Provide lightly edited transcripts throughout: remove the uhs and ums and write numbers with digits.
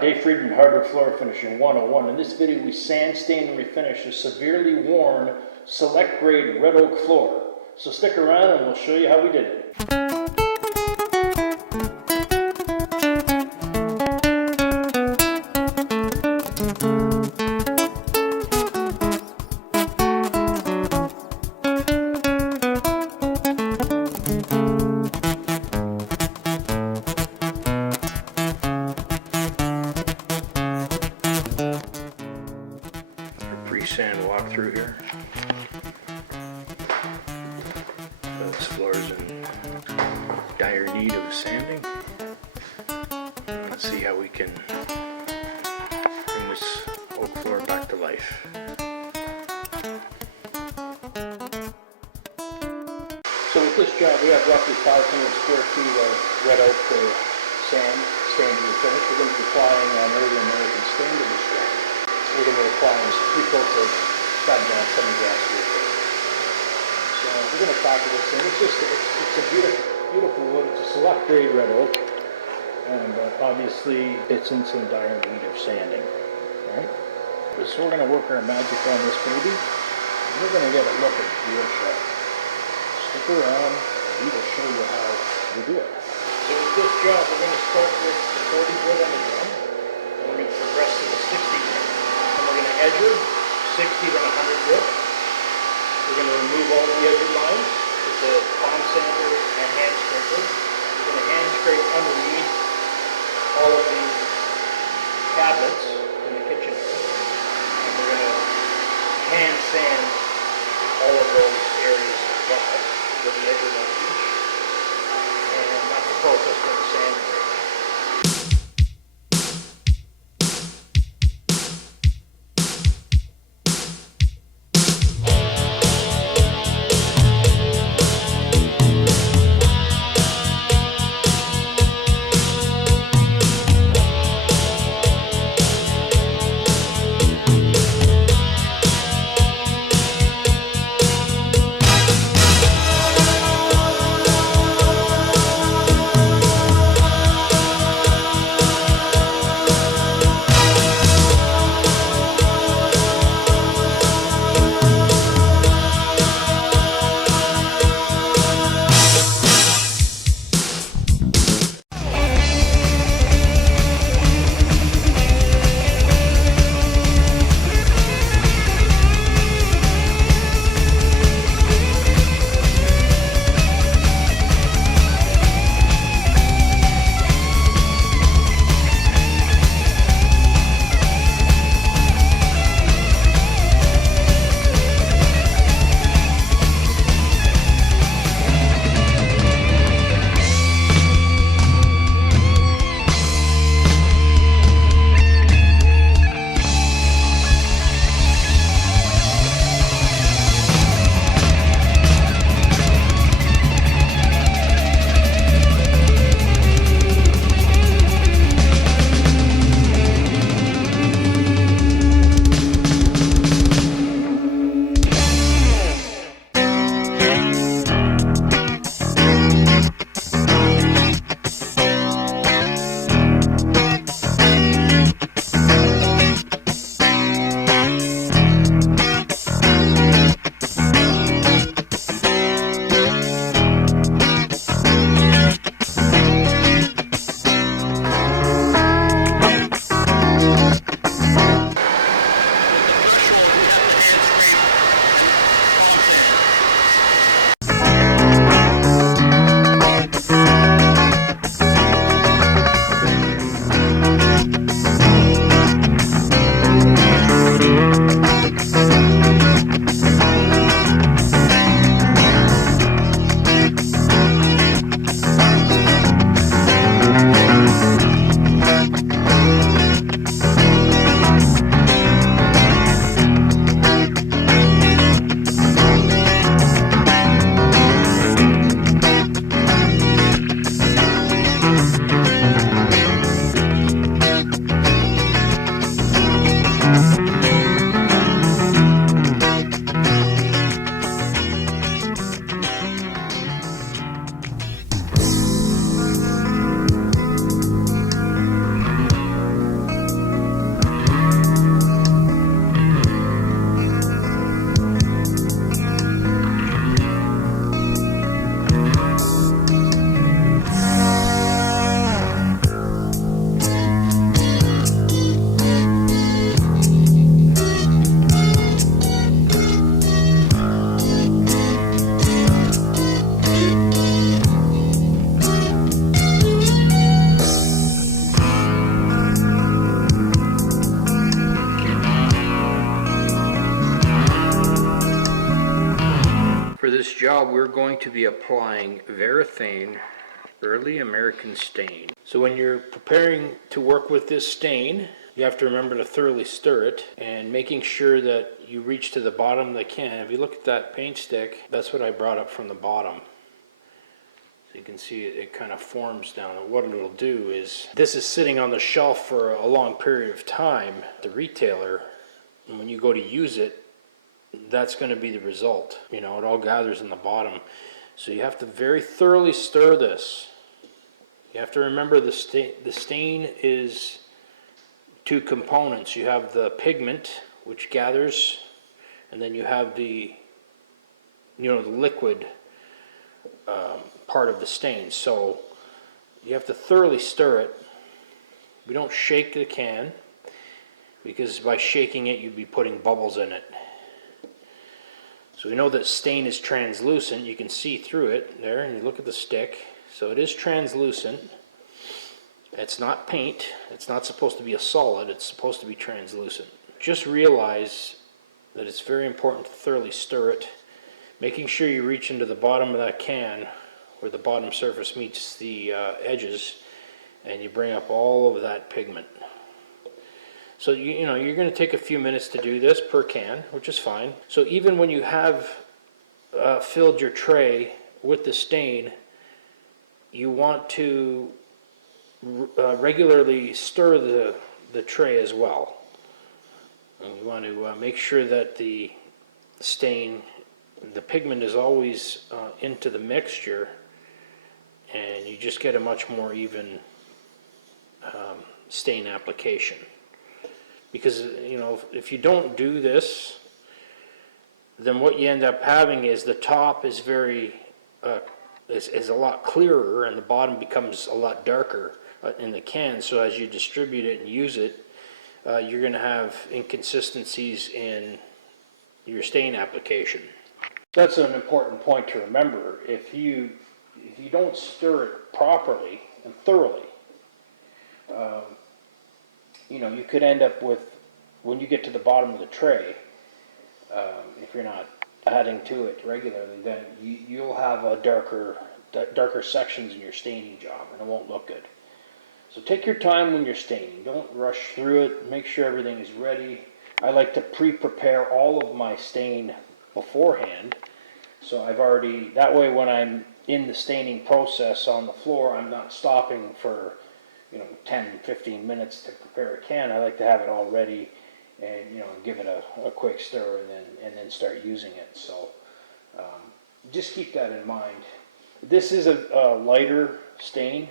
Dave Friedman, Hardwood Floor Finishing 101. In this video, we sand, stain, and refinish a severely worn, select grade red oak floor. So stick around and we'll show you how we did it. Pre-sand walkthrough here. So this floor is in dire need of sanding. Let's see how we can bring this oak floor back to life. So with this job, we have roughly 500 square feet of red oak sand, stain and refinish. We're going to be applying early American stain to this job. We're going to be applying 3 coats of semigloss urethane. So we're going to tackle this thing. It's a beautiful wood. It's a select grade red oak, and obviously it's in some dire need of sanding. Right? So we're going to work our magic on this baby. And we're going to get it looking real sharp. Stick around, and we will show you how we do it. So with this job, we're going to start with the 40 wood on the drum, and we're going to progress to the 60 wood. And we're going to edger 60 then 100 wood. We're going to remove all the edger lines with the palm sander and hand scraper. We're going to hand scrape underneath all of these cabinets in the kitchen area. And we're going to hand sand all of those areas as well with the edger line each. And that's the process for the sanding right now. while, we're going to be applying urethane Early American Stain. So when you're preparing to work with this stain, you have to remember to thoroughly stir it, and making sure that you reach to the bottom of the can. If you look at that paint stick, that's what I brought up from the bottom. So you can see it kind of forms down. And what it'll do is, this is sitting on the shelf for a long period of time, the retailer, and when you go to use it, that's going to be the result. You know, it all gathers in the bottom. So you have to very thoroughly stir this. You have to remember the stain is two components. You have the pigment, which gathers, and then you have the, the liquid part of the stain. So you have to thoroughly stir it. We don't shake the can, because by shaking it, you'd be putting bubbles in it. So we know that stain is translucent. You can see through it there, and you look at the stick. So it is translucent. It's not paint. It's not supposed to be a solid. It's supposed to be translucent. Just realize that it's very important to thoroughly stir it, making sure you reach into the bottom of that can where the bottom surface meets the edges, and you bring up all of that pigment. So you're going to take a few minutes to do this per can, which is fine. So even when you have filled your tray with the stain, you want to regularly stir the tray as well. And you want to make sure that the stain, the pigment is always into the mixture, and you just get a much more even stain application. Because if you don't do this, then what you end up having is the top is is a lot clearer, and the bottom becomes a lot darker in the can. So as you distribute it and use it, you're going to have inconsistencies in your stain application. That's an important point to remember. If you don't stir it properly and thoroughly, you could end up with, when you get to the bottom of the tray, if you're not adding to it regularly, then you'll have a darker sections in your staining job, and it won't look good. So take your time when you're staining. Don't rush through it. Make sure everything is ready. I like to pre-prepare all of my stain beforehand. So that way when I'm in the staining process on the floor, I'm not stopping for 10, 15 minutes to prepare a can. I like to have it all ready and give it a quick stir and then start using it. So just keep that in mind. This is a lighter stain.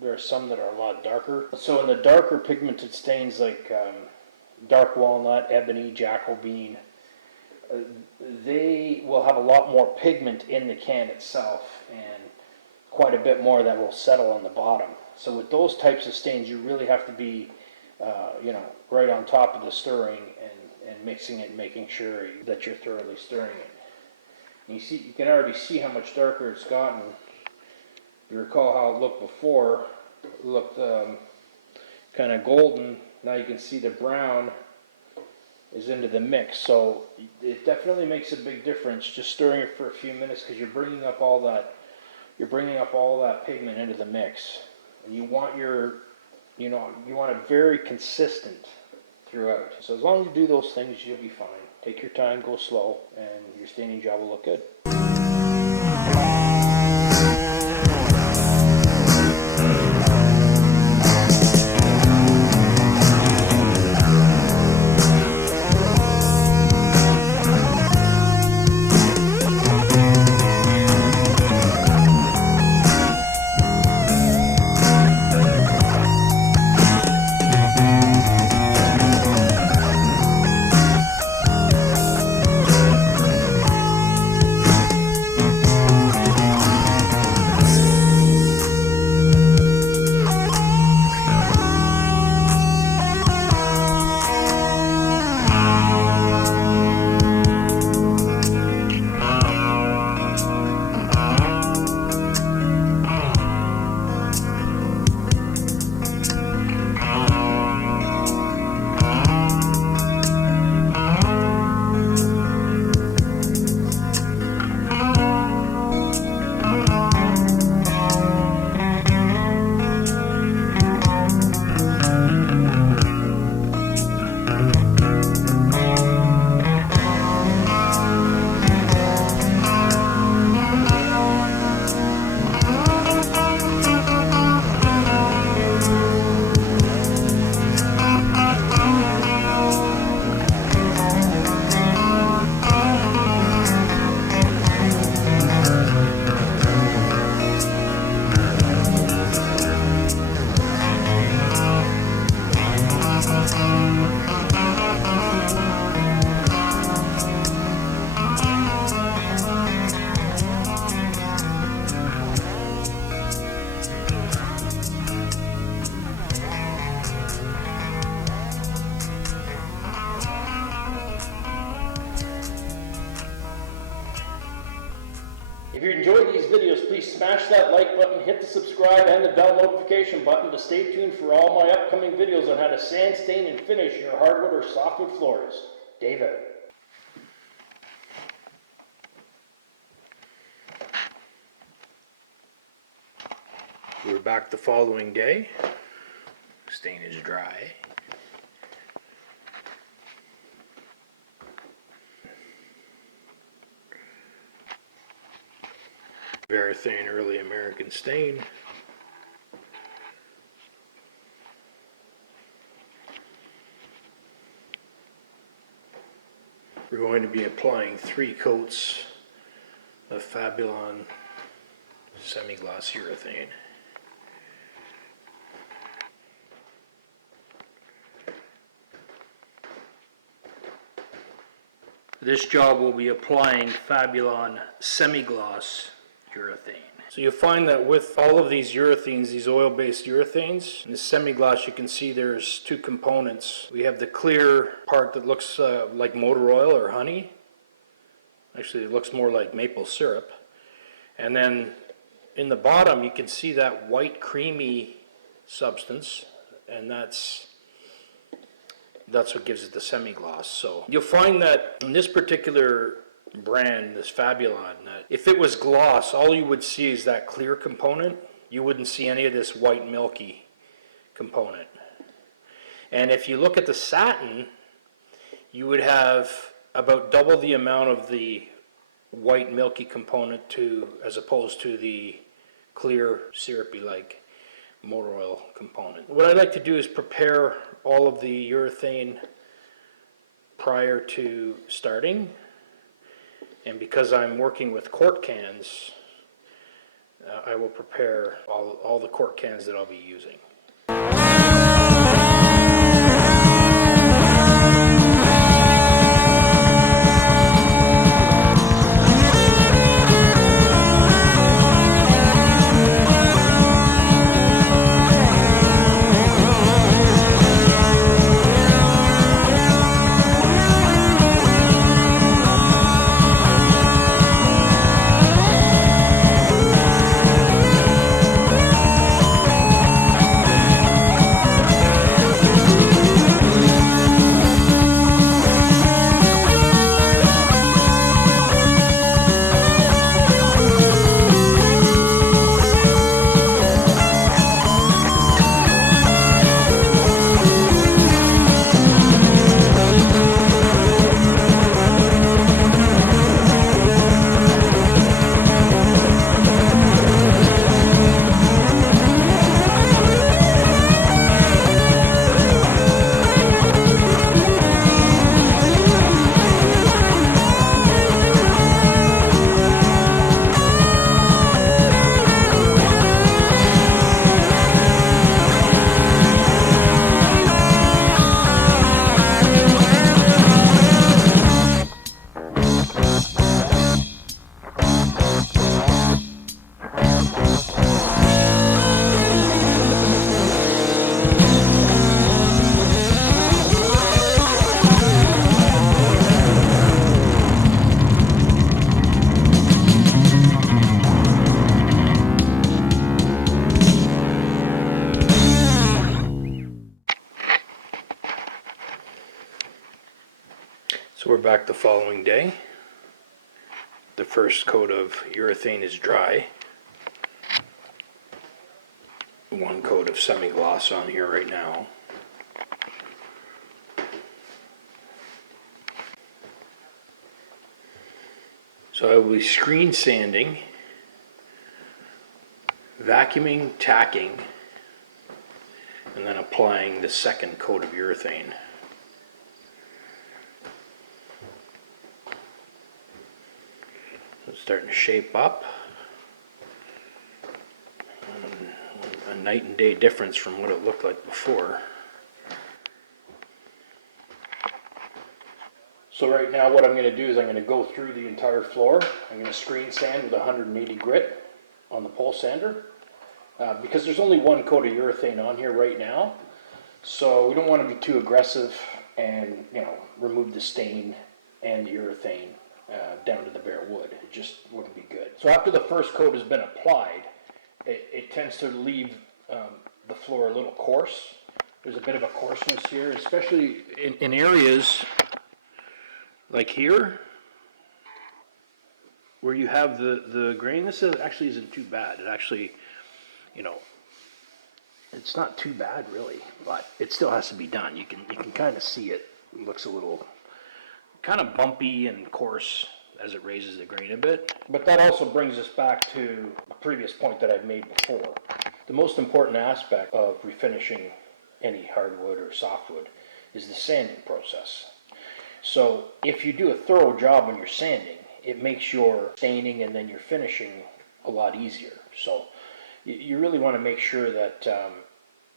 There are some that are a lot darker. So in the darker pigmented stains like dark walnut, ebony, jackal bean, they will have a lot more pigment in the can itself, and quite a bit more that will settle on the bottom. So with those types of stains, you really have to be right on top of the stirring and mixing it and making sure that you're thoroughly stirring it. And you can already see how much darker it's gotten. You recall how it looked before. It looked kind of golden. Now you can see the brown is into the mix. So it definitely makes a big difference just stirring it for a few minutes, because you're bringing up all that pigment into the mix. And you want you want it very consistent throughout. So as long as you do those things, you'll be fine. Take your time, go slow, and your staining job will look good. hit the subscribe and the bell notification button to stay tuned for all my upcoming videos on how to sand, stain, and finish your hardwood or softwood floors. David. We're back the following day. Stain is dry. Urethane Early American Stain. We're going to be applying 3 coats of Fabulon Semigloss urethane. This job will be applying Fabulon Semigloss urethane. So you'll find that with all of these urethanes, these oil-based urethanes, in the Semigloss you can see there's 2 components. We have the clear part that looks like motor oil or honey. Actually it looks more like maple syrup. And then in the bottom you can see that white creamy substance, and that's what gives it the Semigloss. So you'll find that in this particular brand, this Fabulon, that if it was gloss, all you would see is that clear component. You wouldn't see any of this white milky component. And if you look at the satin, you would have about double the amount of the white milky component as opposed to the clear syrupy like motor oil component. What I like to do is prepare all of the urethane prior to starting, and because I'm working with quart cans, I will prepare all the quart cans that I'll be using. So we're back the following day. The first coat of urethane is dry. 1 coat of Semigloss on here right now. So I will be screen sanding, vacuuming, tacking, and then applying the 2nd coat of urethane. It's starting to shape up. A night and day difference from what it looked like before. So right now what I'm going to do is I'm going to go through the entire floor. I'm going to screen sand with 180 grit on the pole sander. Because there's only 1 coat of urethane on here right now. So we don't want to be too aggressive and remove the stain and the urethane down to the bare wood. It just wouldn't be good. So after the first coat has been applied, it tends to leave the floor a little coarse. There's a bit of a coarseness here, especially in areas like here, where you have the grain. This actually isn't too bad. It actually, you know, it's not too bad really, but it still has to be done. You can kind of see it. It looks a little kind of bumpy and coarse as it raises the grain a bit. But that also brings us back to a previous point that I've made before. The most important aspect of refinishing any hardwood or softwood is the sanding process. So if you do a thorough job when you're sanding, it makes your staining and then your finishing a lot easier. So you really want to make sure that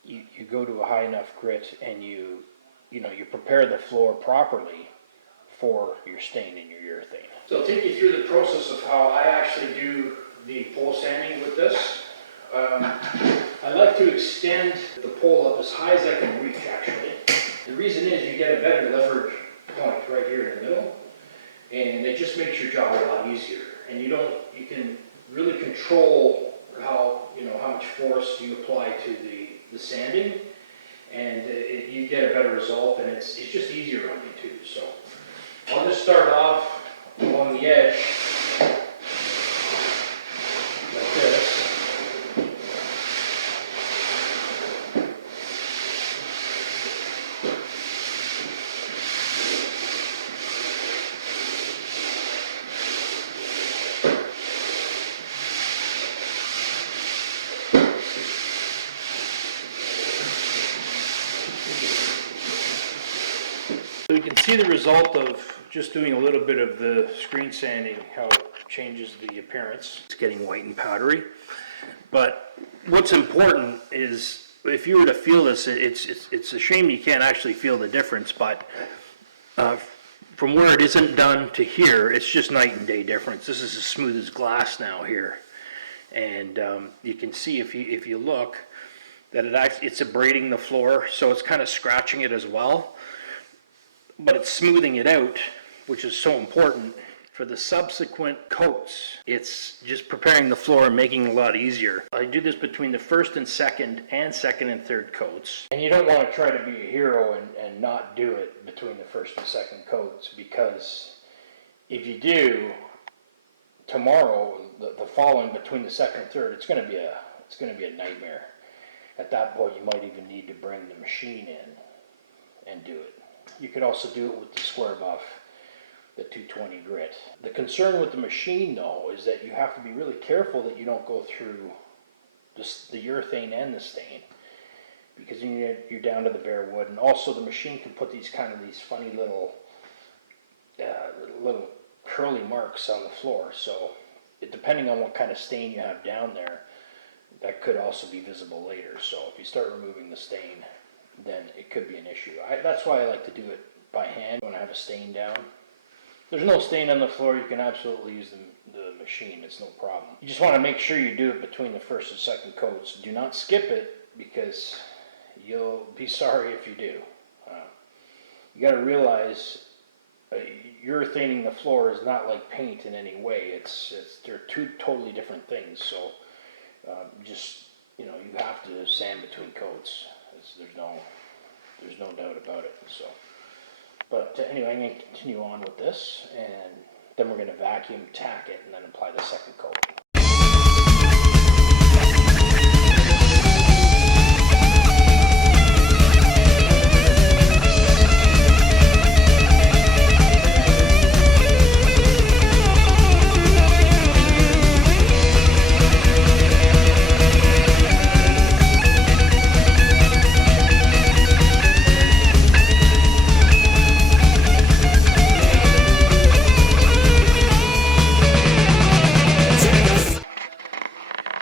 you go to a high enough grit and you prepare the floor properly for your stain and your urethane. So I'll take you through the process of how I actually do the pole sanding with this. I like to extend the pole up as high as I can reach actually. The reason is you get a better leverage point right here in the middle, and it just makes your job a lot easier. And you can really control how much force you apply to the sanding, and you get a better result, and it's just easier on you too. So I'll just start off along the edge like this. So you can see the result of just doing a little bit of the screen sanding, how it changes the appearance. It's getting white and powdery. But what's important is if you were to feel this, it's a shame you can't actually feel the difference, but from where it isn't done to here, it's just night and day difference. This is as smooth as glass now here. And you can see if you look that it's abrading the floor, so it's kind of scratching it as well. But it's smoothing it out, which is so important. For the subsequent coats, it's just preparing the floor and making it a lot easier. I do this between the first and second and third coats. And you don't want to try to be a hero and not do it between the first and second coats, because if you do, tomorrow, the following between the second and third, it's going to be a nightmare. At that point, you might even need to bring the machine in and do it. You could also do it with the square buff, the 220 grit. The concern with the machine though is that you have to be really careful that you don't go through the urethane and the stain, because you're down to the bare wood. And also the machine can put these funny little curly marks on the floor. So depending on what kind of stain you have down there, that could also be visible later. So if you start removing the stain, then it could be an issue. That's why I like to do it by hand when I have a stain down. There's no stain on the floor, you can absolutely use the machine, it's no problem. You just want to make sure you do it between the first and second coats. Do not skip it, because you'll be sorry if you do. You got to realize urethaning the floor is not like paint in any way. They're two totally different things. So you have to sand between coats. There's no doubt about it. So, but anyway, I'm going to continue on with this, and then we're going to vacuum, tack it, and then apply the second coat.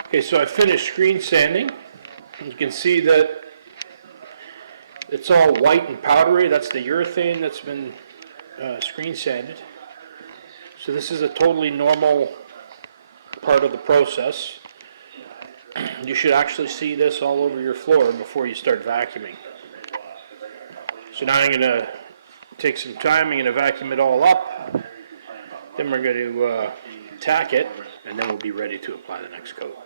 Okay, so I finished screen sanding. You can see that it's all white and powdery. That's the urethane that's been screen sanded. So this is a totally normal part of the process. You should actually see this all over your floor before you start vacuuming. So now I'm going to take some time. I'm going to vacuum it all up. Then we're going to tack it, and then we'll be ready to apply the next coat.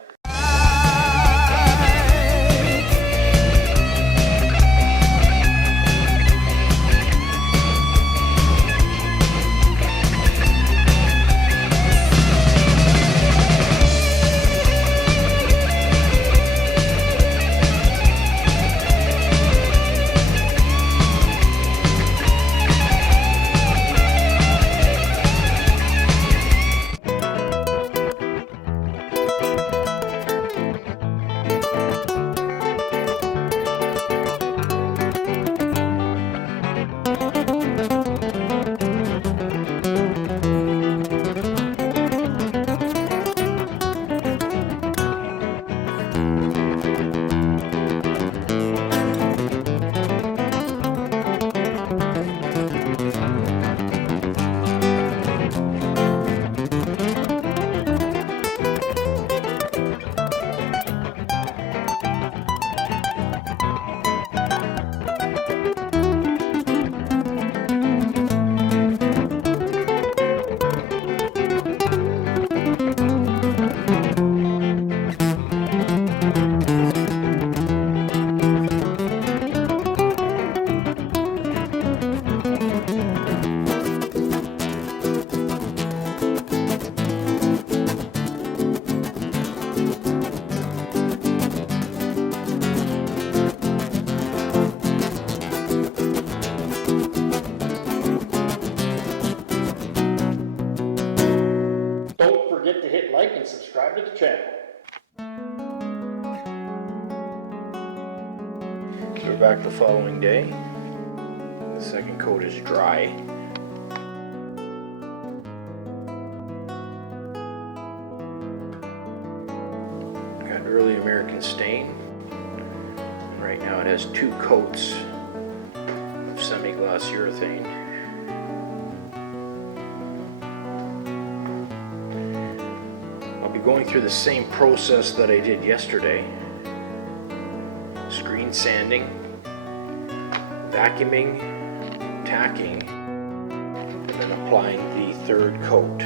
Don't forget to hit like and subscribe to the channel. So we're back the following day. The second coat is dry. Got early American stain. Right now it has 2 coats of Semigloss urethane. Going through the same process that I did yesterday. Screen sanding, vacuuming, tacking, and then applying the 3rd coat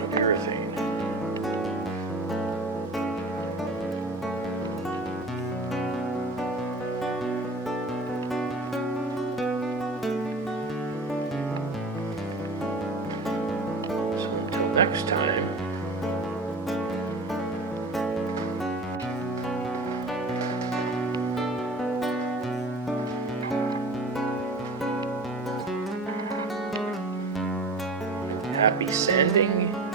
of urethane. So until next time, happy sanding.